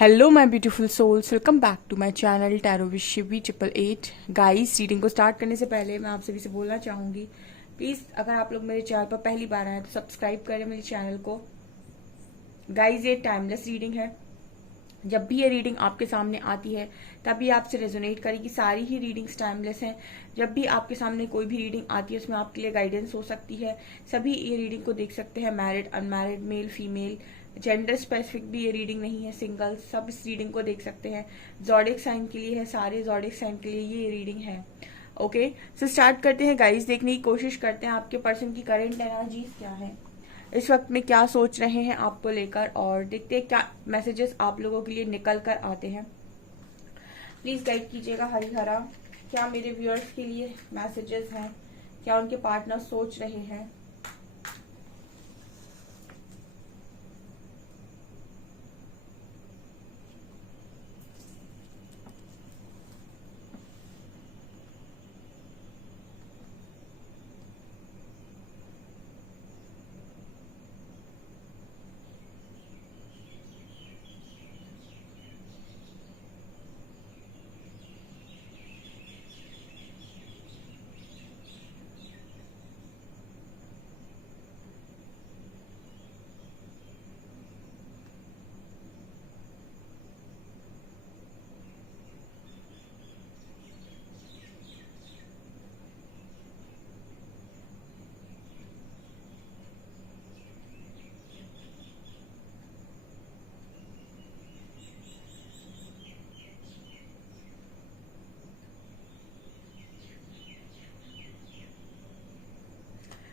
Hello my beautiful souls, welcome back to my channel tarot with Shivi 888। Guys, reading को start करने से पहले मैं आप सभी से बोलना चाहूंगी, प्लीज अगर आप लोग मेरे चैनल पर पहली बार आए तो सब्सक्राइब करें मेरे चैनल को। गाइस, ये टाइमलेस रीडिंग है। जब भी ये रीडिंग आपके सामने आती है तभी आपसे रेजोनेट करेगी। सारी ही रीडिंग्स टाइमलेस हैं। जब भी आपके सामने कोई भी रीडिंग आती है उसमें आपके लिए गाइडेंस हो सकती है। सभी ये रीडिंग को देख सकते हैं, married, unmarried, male, female, gender specific भी ये रीडिंग नहीं है, सिंगल, सब इस रीडिंग को देख सकते हैं। जॉडिक साइन के लिए है, सारे जॉडिक साइन के लिए ये रीडिंग है। ओके, सो स्टार्ट करते हैं गाइस। देखने की कोशिश करते हैं आपके पर्सन की करंट एनर्जीज क्या है, इस वक्त में क्या सोच रहे हैं आपको लेकर, और देखते हैं क्या मैसेजेस आप लोगों के लिए निकल कर आते हैं। प्लीज गाइड कीजिएगा हरिहरा, क्या मेरे व्यूअर्स के लिए मैसेजेस हैं, क्या उनके पार्टनर सोच रहे हैं।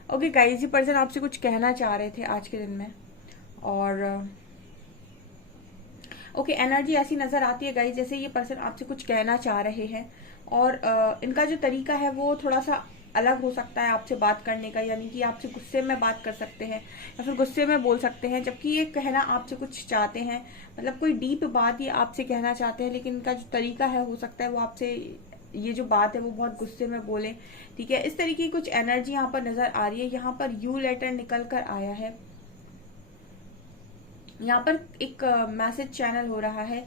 ओके गाइस, ये पर्सन आपसे कुछ कहना चाह रहे थे आज के दिन में, और ओके एनर्जी ऐसी नजर आती है गाइस जैसे ये पर्सन आपसे कुछ कहना चाह रहे हैं, और इनका जो तरीका है वो थोड़ा सा अलग हो सकता है आपसे बात करने का। यानी कि आपसे गुस्से में बात कर सकते हैं या फिर गुस्से में बोल सकते हैं, जबकि ये कहना आपसे कुछ चाहते हैं। मतलब कोई डीप बात ये आपसे कहना चाहते हैं, लेकिन इनका जो तरीका है हो सकता है वो आपसे ये जो बात है वो बहुत गुस्से में बोले। ठीक है, इस तरीके की कुछ एनर्जी यहाँ पर नजर आ रही है। यहाँ पर यू लेटर निकल कर आया है। यहाँ पर एक मैसेज चैनल हो रहा है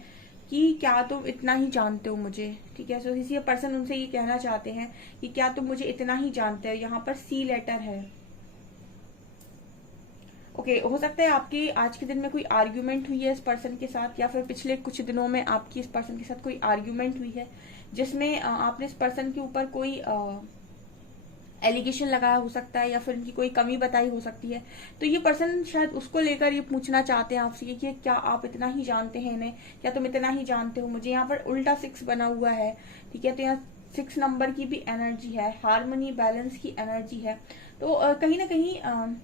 कि क्या तुम इतना ही जानते हो मुझे। ठीक है, सो इसी पर्सन उनसे ये कहना चाहते हैं कि क्या तुम मुझे इतना ही जानते हो। यहाँ पर सी लेटर है। ओके, हो सकता है आपकी आज के दिन में कोई आर्ग्यूमेंट हुई है इस पर्सन के साथ, या फिर पिछले कुछ दिनों में आपकी इस पर्सन के साथ कोई आर्ग्यूमेंट हुई है जिसमें आपने इस पर्सन के ऊपर कोई एलिगेशन लगाया हो सकता है, या फिर इनकी कोई कमी बताई हो सकती है। तो ये पर्सन शायद उसको लेकर ये पूछना चाहते हैं आपसे कि क्या आप इतना ही जानते हैं इन्हें, क्या तुम इतना ही जानते हो मुझे। यहाँ पर उल्टा 6 बना हुआ है। ठीक है, तो यहाँ 6 नंबर की भी एनर्जी है, हार्मनी बैलेंस की एनर्जी है। तो कहीं ना कहीं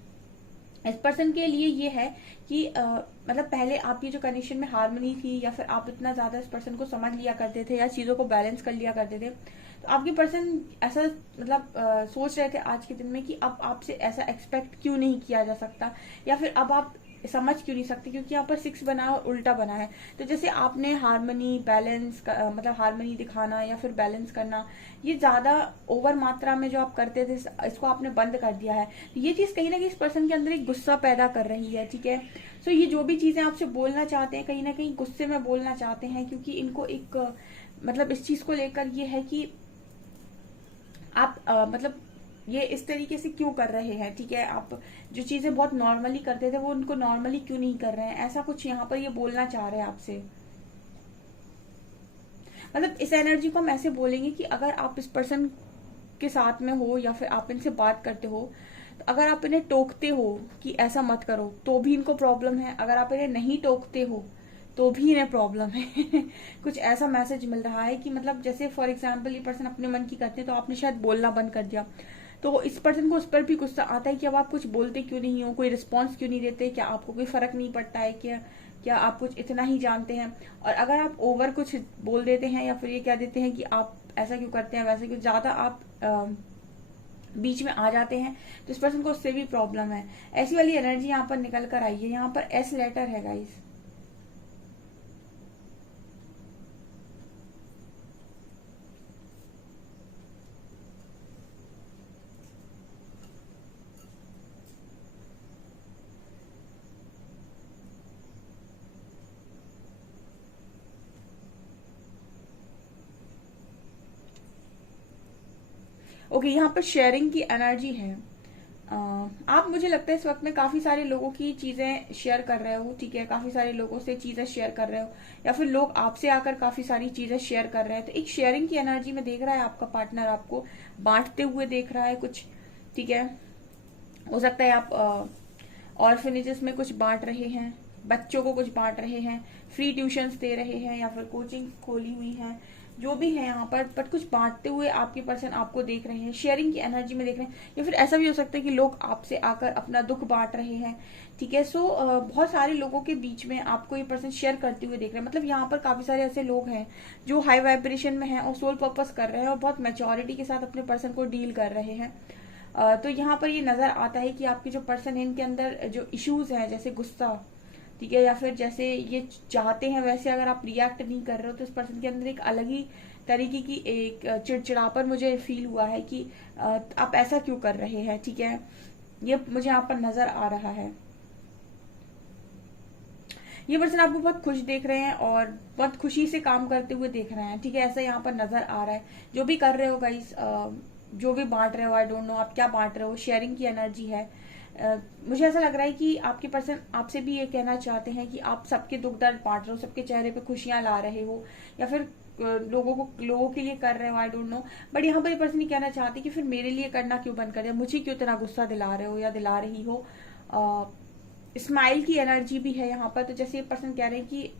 इस पर्सन के लिए ये है कि मतलब पहले आपकी जो कंडीशन में हार्मनी थी, या फिर आप इतना ज्यादा इस पर्सन को समझ लिया करते थे या चीजों को बैलेंस कर लिया करते थे, तो आपके पर्सन ऐसा मतलब सोच रहे थे आज के दिन में कि अब आपसे ऐसा एक्सपेक्ट क्यों नहीं किया जा सकता, या फिर अब आप समझ क्यों नहीं सकते, क्योंकि यहाँ पर 6 बना है और उल्टा बना है। तो जैसे आपने हार्मनी बैलेंस मतलब हार्मनी दिखाना या फिर बैलेंस करना, ये ज्यादा ओवर मात्रा में जो आप करते थे इसको आपने बंद कर दिया है। तो ये चीज कहीं ना कहीं इस पर्सन के अंदर एक गुस्सा पैदा कर रही है। ठीक है, सो ये जो भी चीजें आपसे बोलना चाहते हैं कहीं ना कहीं गुस्से में बोलना चाहते हैं, क्योंकि इनको एक मतलब इस चीज को लेकर ये है कि आप मतलब ये इस तरीके से क्यों कर रहे हैं। ठीक है, आप जो चीजें बहुत नॉर्मली करते थे वो उनको नॉर्मली क्यों नहीं कर रहे हैं, ऐसा कुछ यहाँ पर ये बोलना चाह रहे हैं आपसे। मतलब इस एनर्जी को हम ऐसे बोलेंगे कि अगर आप इस पर्सन के साथ में हो या फिर आप इनसे बात करते हो, तो अगर आप इन्हें टोकते हो कि ऐसा मत करो तो भी इनको प्रॉब्लम है, अगर आप इन्हें नहीं टोकते हो तो भी इन्हें प्रॉब्लम है। कुछ ऐसा मैसेज मिल रहा है कि मतलब जैसे फॉर एग्जाम्पल ये पर्सन अपने मन की करते हैं तो आपने शायद बोलना बंद कर दिया, तो इस पर्सन को उस पर भी गुस्सा आता है कि अब आप कुछ बोलते क्यों नहीं हो, कोई रिस्पॉन्स क्यों नहीं देते, क्या आपको कोई फर्क नहीं पड़ता है, क्या क्या आप कुछ इतना ही जानते हैं। और अगर आप ओवर कुछ बोल देते हैं या फिर ये कह देते हैं कि आप ऐसा क्यों करते हैं, वैसे क्यों, ज्यादा आप बीच में आ जाते हैं, तो इस पर्सन को उससे भी प्रॉब्लम है। ऐसी वाली एनर्जी यहाँ पर निकल कर आई है। यहाँ पर एस लेटर है गाइस। ओके, यहाँ पर शेयरिंग की एनर्जी है। आप, मुझे लगता है इस वक्त में काफी सारे लोगों की चीजें शेयर कर रहे हो, ठीक है, काफी सारे लोगों से चीजें शेयर कर रहे हो, या फिर लोग आपसे आकर काफी सारी चीजें शेयर कर रहे हैं। तो एक शेयरिंग की एनर्जी में देख रहा है, आपका पार्टनर आपको बांटते हुए देख रहा है कुछ, ठीक है। हो सकता है आप ऑर्फनेजेस में कुछ बांट रहे हैं, बच्चों को कुछ बांट रहे हैं, फ्री ट्यूशंस दे रहे हैं, या फिर कोचिंग खोली हुई है, जो भी है यहाँ पर, बट कुछ बांटते हुए आपके पर्सन आपको देख रहे हैं, शेयरिंग की एनर्जी में देख रहे हैं। या फिर ऐसा भी हो सकता है कि लोग आपसे आकर अपना दुख बांट रहे हैं, ठीक है। सो बहुत सारे लोगों के बीच में आपको ये पर्सन शेयर करते हुए देख रहे हैं। मतलब यहाँ पर काफी सारे ऐसे लोग हैं जो हाई वाइब्रेशन में हैं और सोल पर्पस कर रहे हैं और बहुत मैच्योरिटी के साथ अपने पर्सन को डील कर रहे हैं। तो यहाँ पर ये नजर आता है कि आपके जो पर्सन है इनके अंदर जो इश्यूज हैं, जैसे गुस्सा, ठीक है, या फिर जैसे ये चाहते हैं वैसे अगर आप रिएक्ट नहीं कर रहे हो, तो इस पर्सन के अंदर एक अलग ही तरीके की एक चिड़चिड़ापन मुझे फील हुआ है कि आप ऐसा क्यों कर रहे हैं, ठीक है। ये मुझे यहाँ पर नजर आ रहा है। ये पर्सन आपको बहुत खुश देख रहे हैं और बहुत खुशी से काम करते हुए देख रहे हैं, ठीक है, ऐसा यहाँ पर नजर आ रहा है। जो भी कर रहे हो गाइस, जो भी बांट रहे हो, आई डोंट नो आप क्या बांट रहे हो, शेयरिंग की एनर्जी है। मुझे ऐसा लग रहा है कि आपके पर्सन आपसे भी ये कहना चाहते हैं कि आप सबके दुख दर्द बांट रहे हो, सबके चेहरे पे खुशियां ला रहे हो, या फिर लोगों के लिए कर रहे हो, आई डोंट नो। बट यहाँ पर ये पर्सन ये कहना चाहते हैं कि फिर मेरे लिए करना क्यों बंद कर दिया, मुझे क्यों इतना गुस्सा दिला रहे हो या दिला रही हो। स्माइल की एनर्जी भी है यहाँ पर। तो जैसे ये पर्सन कह रहे हैं कि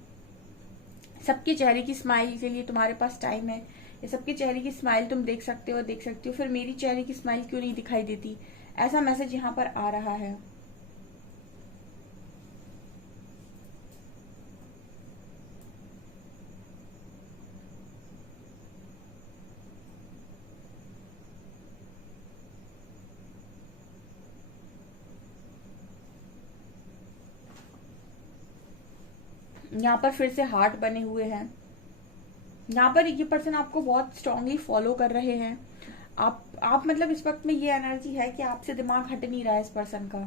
सबके चेहरे की स्माइल के लिए तुम्हारे पास टाइम है, ये सबके चेहरे की स्माइल तुम देख सकते हो, फिर मेरी चेहरे की स्माइल क्यों नहीं दिखाई देती, ऐसा मैसेज यहाँ पर आ रहा है। यहाँ पर फिर से हार्ट बने हुए हैं। यहाँ पर ये पर्सन आपको बहुत स्ट्रांगली फॉलो कर रहे हैं। आप मतलब इस वक्त में ये एनर्जी है कि आपसे दिमाग हट नहीं रहा है इस पर्सन का,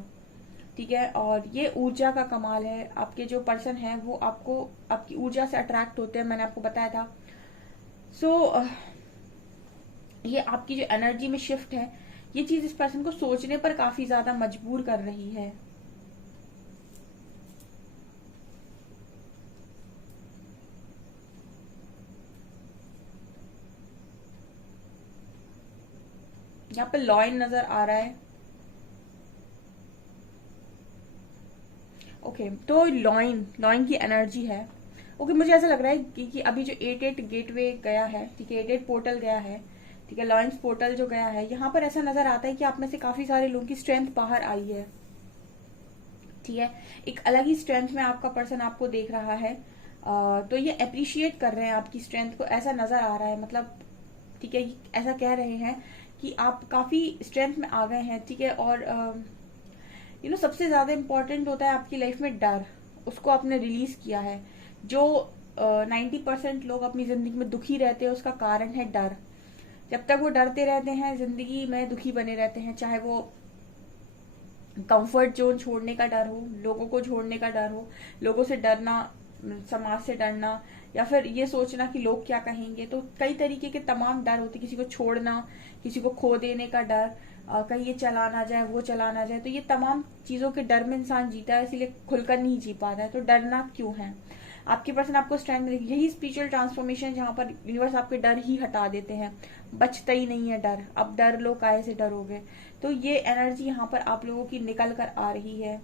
ठीक है। और ये ऊर्जा का कमाल है, आपके जो पर्सन है वो आपको आपकी ऊर्जा से अट्रैक्ट होते हैं, मैंने आपको बताया था। सो ये आपकी जो एनर्जी में शिफ्ट है, ये चीज इस पर्सन को सोचने पर काफी ज्यादा मजबूर कर रही है। यहाँ पे लॉइन नजर आ रहा है। ओके, तो लॉइन की एनर्जी है। ओके, मुझे ऐसा लग रहा है कि अभी जो 8-8 गेटवे गया है, ठीक है, 8-8 पोर्टल गया है, ठीक है, लॉयंस पोर्टल जो गया है, यहाँ पर ऐसा नजर आता है कि आप में से काफी सारे लोगों की स्ट्रेंथ बाहर आई है, ठीक है। एक अलग ही स्ट्रेंथ में आपका पर्सन आपको देख रहा है। तो ये अप्रिशिएट कर रहे हैं आपकी स्ट्रेंथ को, ऐसा नजर आ रहा है। मतलब ठीक है, ऐसा कह रहे हैं कि आप काफी स्ट्रेंथ में आ गए हैं, ठीक है। और सबसे ज्यादा इंपॉर्टेंट होता है आपकी लाइफ में डर, उसको आपने रिलीज किया है। जो 90% लोग अपनी जिंदगी में दुखी रहते हैं उसका कारण है डर। जब तक वो डरते रहते हैं जिंदगी में दुखी बने रहते हैं, चाहे वो कंफर्ट जोन छोड़ने का डर हो, लोगों को छोड़ने का डर हो, लोगों से डरना, समाज से डरना, या फिर ये सोचना कि लोग क्या कहेंगे। तो कई तरीके के तमाम डर होते, किसी को छोड़ना, किसी को खो देने का डर, कहीं ये चला ना जाए, वो चला ना जाए। तो ये तमाम चीजों के डर में इंसान जीता है, इसीलिए खुलकर नहीं जी पाता है। तो डरना क्यों है, आपके पर्सन आपको स्ट्रेंथ में, यही स्पिरिचुअल ट्रांसफॉर्मेशन जहां पर यूनिवर्स आपके डर ही हटा देते हैं, बचता ही नहीं है डर। अब डर लो, काहे से डरोगे। तो ये एनर्जी यहाँ पर आप लोगों की निकल कर आ रही है।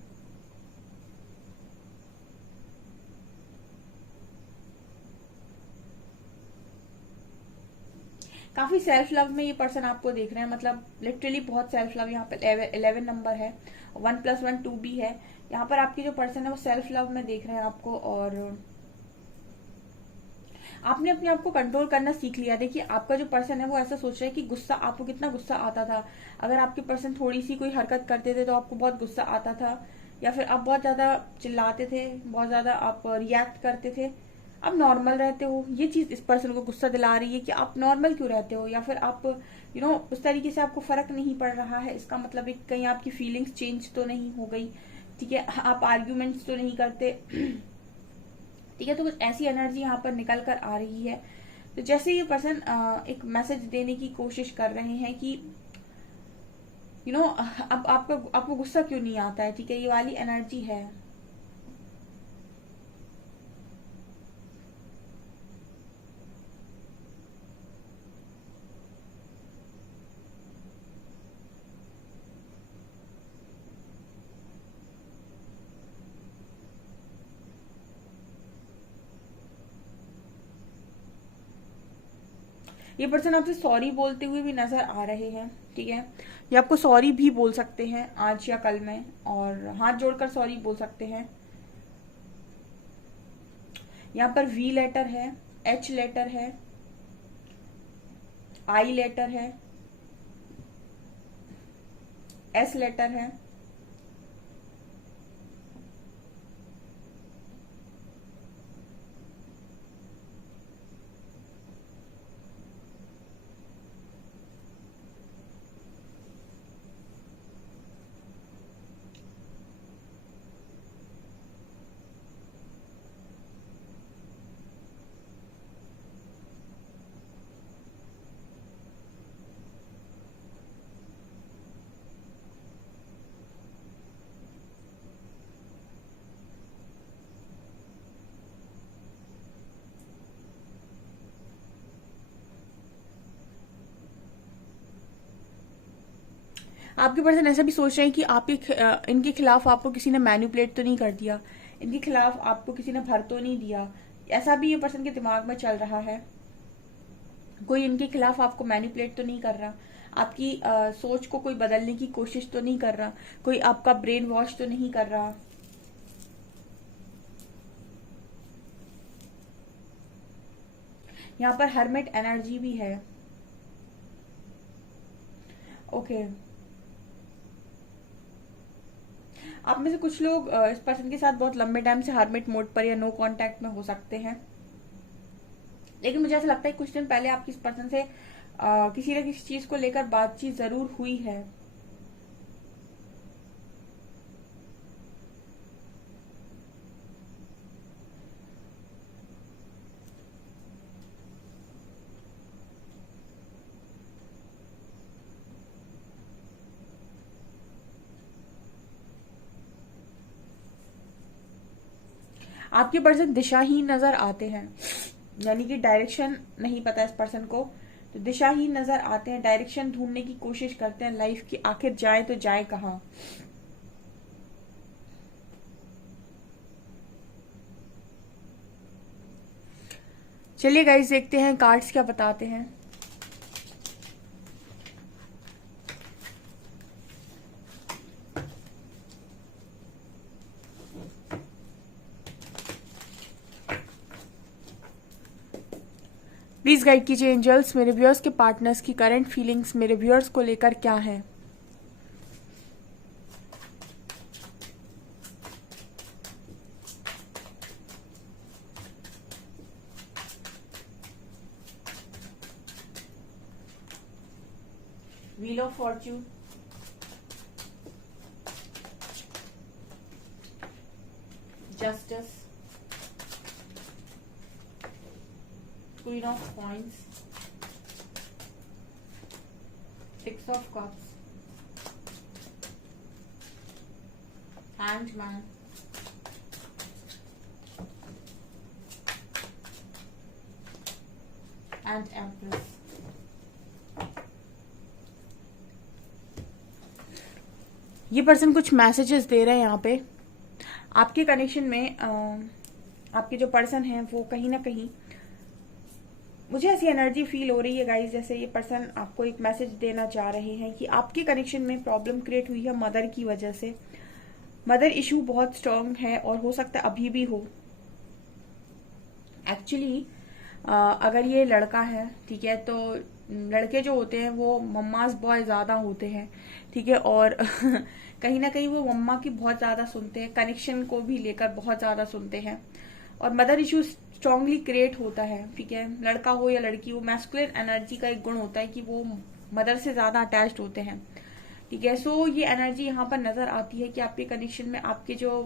काफी सेल्फ लव में ये पर्सन आपको देख रहे हैं, मतलब लिटरली बहुत सेल्फ लव। यहाँ पे 11 नंबर है, 1+1 2 भी है। यहाँ पर आपकी जो पर्सन है वो सेल्फ लव में देख रहे हैं आपको, और आपने अपने आप को कंट्रोल करना सीख लिया। देखिए, आपका जो पर्सन है वो ऐसा सोच रहा है कि गुस्सा, आपको कितना गुस्सा आता था, अगर आपके पर्सन थोड़ी सी कोई हरकत करते थे तो आपको बहुत गुस्सा आता था, या फिर आप बहुत ज्यादा चिल्लाते थे, बहुत ज्यादा आप रिएक्ट करते थे। अब नॉर्मल रहते हो। ये चीज इस पर्सन को गुस्सा दिला रही है कि आप नॉर्मल क्यों रहते हो, या फिर आप उस तरीके से आपको फर्क नहीं पड़ रहा है। इसका मतलब एक कहीं आपकी फीलिंग्स चेंज तो नहीं हो गई, ठीक है, आप आर्ग्यूमेंट्स तो नहीं करते, ठीक है। तो कुछ ऐसी एनर्जी यहाँ पर निकल कर आ रही है। तो जैसे ये पर्सन एक मैसेज देने की कोशिश कर रहे हैं कि अब आपको गुस्सा क्यों नहीं आता है, ठीक है, ये वाली एनर्जी है। ये पर्सन आपसे सॉरी बोलते हुए भी नजर आ रहे हैं, ठीक है। ये आपको सॉरी भी बोल सकते हैं आज या कल में, और हाथ जोड़कर सॉरी बोल सकते हैं। यहाँ पर वी लेटर है, एच लेटर है, आई लेटर है, एस लेटर है, आपके पर्सन ऐसा भी सोच रहे हैं कि इनके खिलाफ आपको किसी ने मैनिपुलेट तो नहीं कर दिया, इनके खिलाफ आपको किसी ने भर तो नहीं दिया। ऐसा भी ये पर्सन के दिमाग में चल रहा है। कोई इनके खिलाफ आपको मैनिपुलेट तो नहीं कर रहा, आपकी सोच को कोई बदलने की कोशिश तो नहीं कर रहा, कोई आपका ब्रेन वॉश तो नहीं कर रहा। यहाँ पर हर्मिट एनर्जी भी है। ओके, आप में से कुछ लोग इस पर्सन के साथ बहुत लंबे टाइम से हर्मिट मोड पर या नो कांटेक्ट में हो सकते हैं, लेकिन मुझे ऐसा लगता है कुछ दिन पहले आपकी इस पर्सन से किसी न किसी चीज को लेकर बातचीत जरूर हुई है। आपके पर्सन दिशाहीन नजर आते हैं, यानी कि डायरेक्शन नहीं पता इस पर्सन को, तो दिशाहीन नजर आते हैं, डायरेक्शन ढूंढने की कोशिश करते हैं लाइफ की, आखिर जाए तो जाए कहाँ। चलिए गाइस देखते हैं कार्ड्स क्या बताते हैं। प्लीज गाइड कीजिए एंजल्स, मेरे व्यूअर्स के पार्टनर्स की करंट फीलिंग्स मेरे व्यूअर्स को लेकर क्या है। Wheel of Fortune, justice, Queen of Coins, Six of Cups, Hanged Man, and Empress. ये पर्सन कुछ मैसेजेस दे रहे हैं यहाँ पे आपके कनेक्शन में। आपके जो पर्सन हैं वो कहीं ना कहीं, मुझे ऐसी एनर्जी फील हो रही है गाइस, जैसे ये पर्सन आपको एक मैसेज देना चाह रहे हैं कि आपके कनेक्शन में प्रॉब्लम क्रिएट हुई है मदर की वजह से। मदर इशू बहुत स्ट्रांग है और हो सकता है अभी भी हो। एक्चुअली अगर ये लड़का है, ठीक है, तो लड़के जो होते हैं वो मम्माज बहुत ज्यादा होते हैं, ठीक है, और कहीं ना कहीं वो मम्मा की बहुत ज्यादा सुनते हैं, कनेक्शन को भी लेकर बहुत ज्यादा सुनते हैं, और मदर इशू स्ट्रांगली क्रिएट होता है, ठीक है। लड़का हो या लड़की हो, मैस्कुलिन एनर्जी का एक गुण होता है कि वो मदर से ज्यादा अटैच्ड होते हैं, ठीक है। सो ये एनर्जी यहाँ पर नजर आती है कि आपके कनेक्शन में आपके जो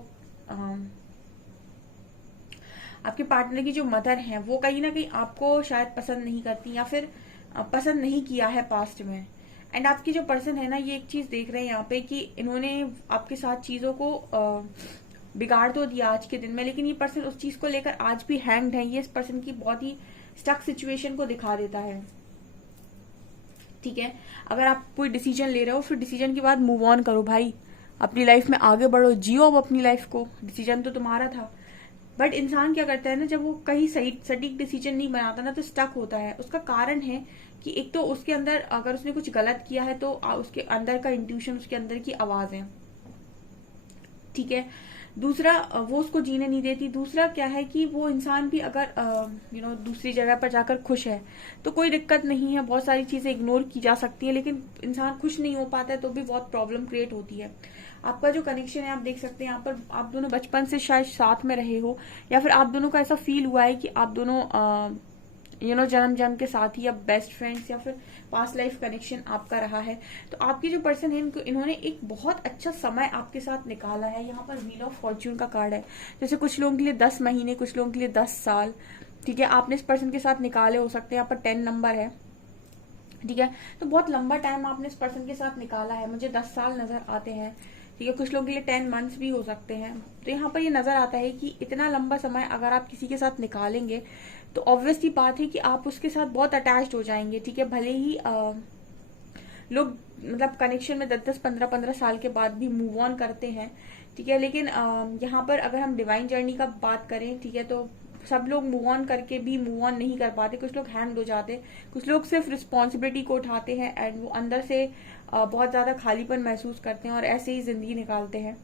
आपके पार्टनर की जो मदर है वो कहीं ना कहीं आपको शायद पसंद नहीं करती, या फिर पसंद नहीं किया है पास्ट में। एंड आपकी जो पर्सन है ना, ये एक चीज देख रहे हैं यहाँ पे कि इन्होंने आपके साथ चीजों को बिगाड़ तो दिया आज के दिन में, लेकिन ये पर्सन उस चीज को लेकर आज भी हैंग्ड है। ये इस पर्सन की बहुत ही स्टक सिचुएशन को दिखा देता है। ठीक है, अगर आप कोई डिसीजन ले रहे हो, फिर डिसीजन के बाद मूव ऑन करो भाई, अपनी लाइफ में आगे बढ़ो, जियो अब अपनी लाइफ को। डिसीजन तो तुम्हारा था, बट इंसान क्या करता है ना, जब वो कहीं सही सटीक डिसीजन नहीं बनाता ना, तो स्टक होता है। उसका कारण है कि एक तो उसके अंदर अगर उसने कुछ गलत किया है तो उसके अंदर का इंट्यूशन, उसके अंदर की आवाज है। ठीक है, दूसरा वो उसको जीने नहीं देती। दूसरा क्या है कि वो इंसान भी अगर दूसरी जगह पर जाकर खुश है तो कोई दिक्कत नहीं है, बहुत सारी चीजें इग्नोर की जा सकती है, लेकिन इंसान खुश नहीं हो पाता है तो भी बहुत प्रॉब्लम क्रिएट होती है। आपका जो कनेक्शन है, आप देख सकते हैं यहाँ पर आप दोनों बचपन से शायद साथ में रहे हो, या फिर आप दोनों का ऐसा फील हुआ है कि आप दोनों जन्म जन्म के साथ ही, या बेस्ट फ्रेंड्स, या फिर पास्ट लाइफ कनेक्शन आपका रहा है। तो आपकी जो पर्सन है, इन्होंने एक बहुत अच्छा समय आपके साथ निकाला है। यहाँ पर व्हील ऑफ फॉर्च्यून का कार्ड है, जैसे कुछ लोगों के लिए 10 महीने, कुछ लोगों के लिए 10 साल। ठीक है, आपने इस पर्सन के साथ निकाले हो सकते हैं। यहाँ पर 10 नंबर है। ठीक है, तो बहुत लंबा टाइम आपने इस पर्सन के साथ निकाला है। मुझे 10 साल नजर आते हैं। ठीक है, कुछ लोगों के लिए 10 मंथ्स भी हो सकते हैं। तो यहाँ पर ये नजर आता है कि इतना लंबा समय अगर आप किसी के साथ निकालेंगे तो ऑब्वियसली बात है कि आप उसके साथ बहुत अटैच्ड हो जाएंगे। ठीक है, भले ही लोग मतलब कनेक्शन में 10-10, 15-15 साल के बाद भी मूव ऑन करते हैं। ठीक है, लेकिन यहाँ पर अगर हम डिवाइन जर्नी का बात करें, ठीक है, तो सब लोग मूव ऑन करके भी मूव ऑन नहीं कर पाते। कुछ लोग हैंग हो जाते, कुछ लोग सिर्फ रिस्पॉन्सिबिलिटी को उठाते हैं एंड वो अंदर से बहुत ज्यादा खालीपन महसूस करते हैं और ऐसे ही जिंदगी निकालते हैं।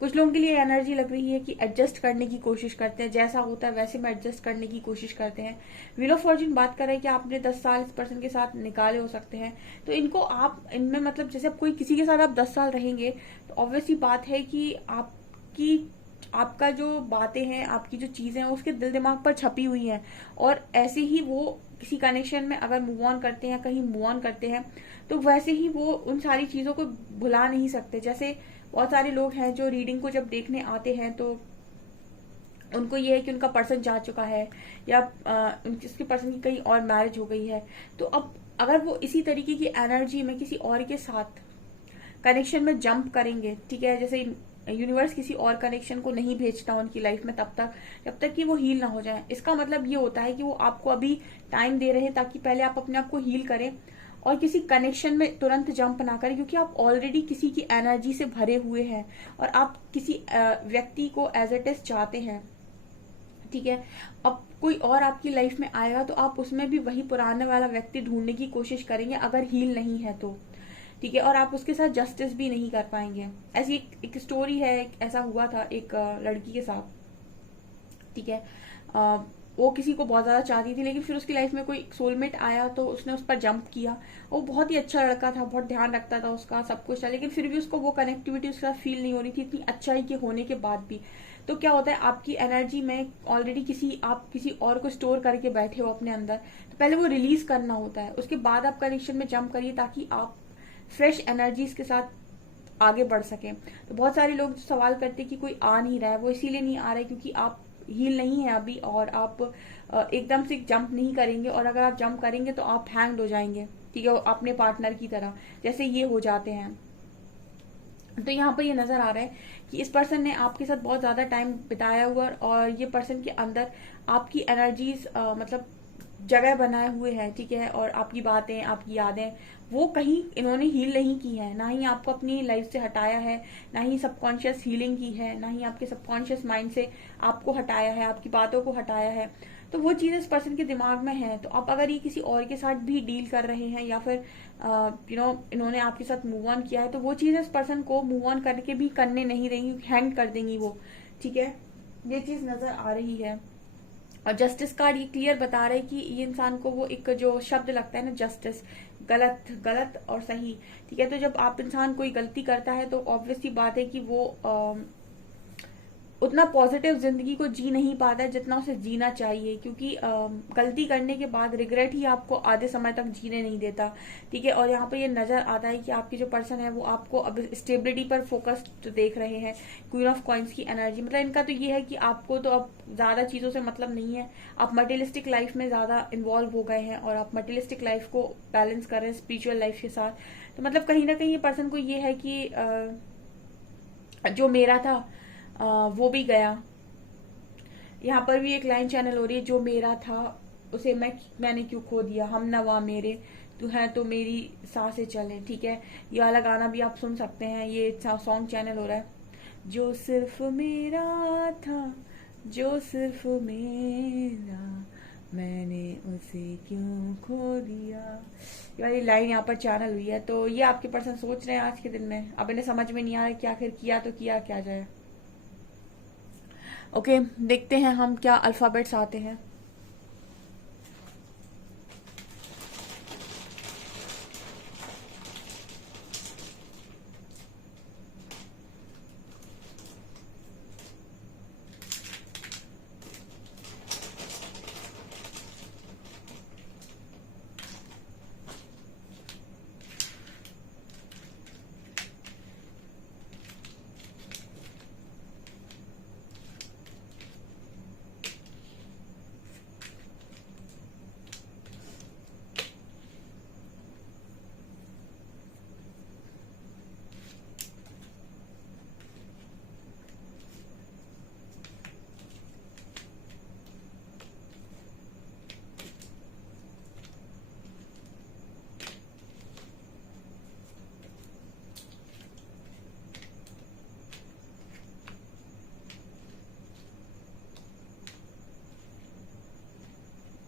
कुछ लोगों के लिए एनर्जी लग रही है कि एडजस्ट करने की कोशिश करते हैं, जैसा होता है वैसे में एडजस्ट करने की कोशिश करते हैं। व्हील ऑफ फॉर्च्यून बात कर रहे हैं कि आपने 10 साल इस पर्सन के साथ निकाले हो सकते हैं, तो इनको आप इनमें मतलब जैसे आप कोई किसी के साथ आप 10 साल रहेंगे तो ऑब्वियसली बात है कि आपका जो बातें हैं, आपकी जो चीजें हैं, उसके दिल दिमाग पर छपी हुई हैं, और ऐसे ही वो किसी कनेक्शन में अगर मूव ऑन करते हैं, कहीं मूव ऑन करते हैं, तो वैसे ही वो उन सारी चीजों को भुला नहीं सकते। जैसे बहुत सारे लोग हैं जो रीडिंग को जब देखने आते हैं तो उनको ये है कि उनका पर्सन जा चुका है, या उसके पर्सन की कहीं और मैरिज हो गई है, तो अब अगर वो इसी तरीके की एनर्जी में किसी और के साथ कनेक्शन में जंप करेंगे, ठीक है, जैसे यूनिवर्स किसी और कनेक्शन को नहीं भेजता उनकी लाइफ में जब तक कि वो हील ना हो जाए। इसका मतलब ये होता है कि वो आपको अभी टाइम दे रहे हैं ताकि पहले आप अपने आप को हील करें और किसी कनेक्शन में तुरंत जंप ना करें, क्योंकि आप ऑलरेडी किसी की एनर्जी से भरे हुए हैं और आप किसी व्यक्ति को एज इट इज चाहते हैं। ठीक है, अब कोई और आपकी लाइफ में आएगा तो आप उसमें भी वही पुराने वाला व्यक्ति ढूंढने की कोशिश करेंगे अगर हील नहीं है तो। ठीक है, और आप उसके साथ जस्टिस भी नहीं कर पाएंगे। ऐसी एक स्टोरी है, ऐसा हुआ था एक लड़की के साथ। ठीक है, वो किसी को बहुत ज्यादा चाहती थी, लेकिन फिर उसकी लाइफ में कोई सोलमेट आया तो उसने उस पर जंप किया। वो बहुत ही अच्छा लड़का था, बहुत ध्यान रखता था उसका, सब कुछ था, लेकिन फिर भी उसको वो कनेक्टिविटी उसके साथ फील नहीं हो रही थी, इतनी अच्छाई के होने के बाद भी। तो क्या होता है, आपकी एनर्जी में ऑलरेडी आप किसी और को स्टोर करके बैठे हो अपने अंदर, तो पहले वो रिलीज करना होता है, उसके बाद आप कनेक्शन में जंप करिए ताकि आप फ्रेश एनर्जीज के साथ आगे बढ़ सके। तो बहुत सारे लोग सवाल करते कि कोई आ नहीं रहा है, वो इसीलिए नहीं आ रहा है क्योंकि आप हील नहीं है अभी, और आप एकदम से जंप नहीं करेंगे, और अगर आप जंप करेंगे तो आप हैंग्ड हो जाएंगे। ठीक है, अपने पार्टनर की तरह जैसे ये हो जाते हैं। तो यहाँ पर ये नजर आ रहा है कि इस पर्सन ने आपके साथ बहुत ज्यादा टाइम बिताया हुआ, और ये पर्सन के अंदर आपकी एनर्जीज मतलब जगह बनाए हुए हैं। ठीक है, और आपकी बातें, आपकी यादें वो कहीं इन्होंने हील नहीं की है, ना ही आपको अपनी लाइफ से हटाया है, ना ही सबकॉन्शियस हीलिंग की है, ना ही आपके सबकॉन्शियस माइंड से आपको हटाया है, आपकी बातों को हटाया है। तो वो चीज इस पर्सन के दिमाग में है। तो आप अगर ये किसी और के साथ भी डील कर रहे हैं, या फिर इन्होंने आपके साथ मूव ऑन किया है, तो वो चीज इस पर्सन को मूव ऑन करके भी करने नहीं देंगी, हैंग कर देंगी वो। ठीक है, ये चीज नजर आ रही है। और जस्टिस कार्ड ये क्लियर बता रहे हैं कि ये इंसान को वो एक जो शब्द लगता है ना, जस्टिस, गलत और सही। ठीक है, तो जब आप इंसान कोई गलती करता है तो ऑब्वियसली बात है कि वो उतना पॉजिटिव जिंदगी को जी नहीं पाता है जितना उसे जीना चाहिए, क्योंकि गलती करने के बाद रिग्रेट ही आपको आधे समय तक जीने नहीं देता। ठीक है, और यहाँ पर ये नजर आता है कि आपकी जो पर्सन है वो आपको अब स्टेबिलिटी पर फोकस्ड देख रहे हैं। क्वीन ऑफ कॉइन्स की एनर्जी, मतलब इनका तो ये है कि आपको तो अब ज्यादा चीजों से मतलब नहीं है, आप मटेरियलिस्टिक लाइफ में ज्यादा इन्वॉल्व हो गए हैं और आप मटेरियलिस्टिक लाइफ को बैलेंस कर रहे हैं स्पिरिचुअल लाइफ के साथ। तो मतलब कहीं ना कहीं ये पर्सन को ये है कि जो मेरा था वो भी गया। यहाँ पर भी एक लाइन चैनल हो रही है, जो मेरा था उसे मैंने क्यों खो दिया, हम नवा मेरे तू है तो मेरी सांसें चले। ठीक है, ये वाला गाना भी आप सुन सकते हैं, ये सॉन्ग चैनल हो रहा है। जो सिर्फ मेरा था, जो सिर्फ मेरा, मैंने उसे क्यों खो दिया। ये वाली लाइन यहाँ पर चैनल हुई है। तो ये आपके पर्सन सोच रहे हैं आज के दिन में। अब इन्हें समझ में नहीं आ रहा कि आखिर किया तो किया क्या जाए। ओके, देखते हैं हम क्या अल्फाबेट्स आते हैं।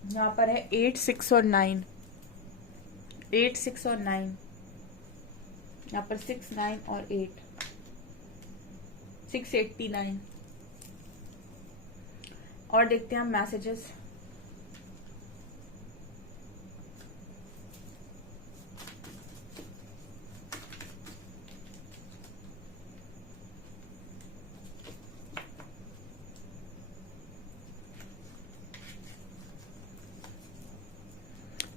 यहाँ पर है 8, 6 और 9। 8, 6 और 9। यहाँ पर 6, 9 और 8, 689। और देखते हैं हम मैसेजेस।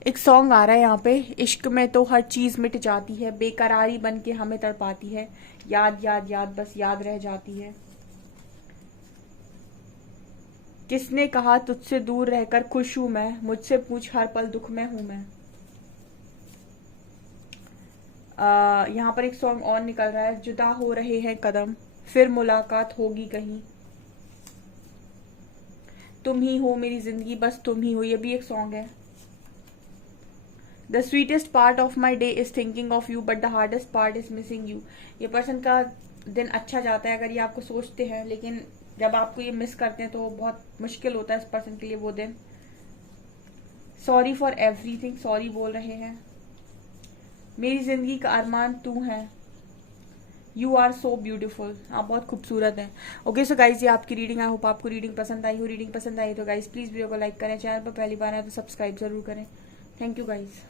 एक सॉन्ग आ रहा है यहाँ पे, इश्क में तो हर चीज मिट जाती है, बेकरारी बन के हमें तड़पाती है, याद याद याद बस याद रह जाती है। किसने कहा तुझसे दूर रहकर खुश हूं मैं, मुझसे पूछ हर पल दुख में हूं मैं। यहाँ पर एक सॉन्ग और निकल रहा है, जुदा हो रहे हैं कदम, फिर मुलाकात होगी कहीं, तुम ही हो मेरी जिंदगी बस तुम ही हो। ये भी एक सॉन्ग है। The sweetest part of my day is thinking of you but the hardest part is missing you. ये पर्सन का दिन अच्छा जाता है अगर ये आपको सोचते हैं, लेकिन जब आपको ये मिस करते हैं तो बहुत मुश्किल होता है इस पर्सन के लिए वो दिन। सॉरी फॉर एवरीथिंग, सॉरी बोल रहे हैं। मेरी जिंदगी का अरमान तू है, यू आर सो ब्यूटीफुल, आप बहुत खूबसूरत हैं। ओके सो गाइज, ये आपकी रीडिंग, आई होप आपको रीडिंग पसंद आई हो। रीडिंग पसंद आई तो गाइज प्लीज वीडियो को लाइक करें, चैनल पर पहली बार आए तो सब्सक्राइब जरूर करें। Thank you guys.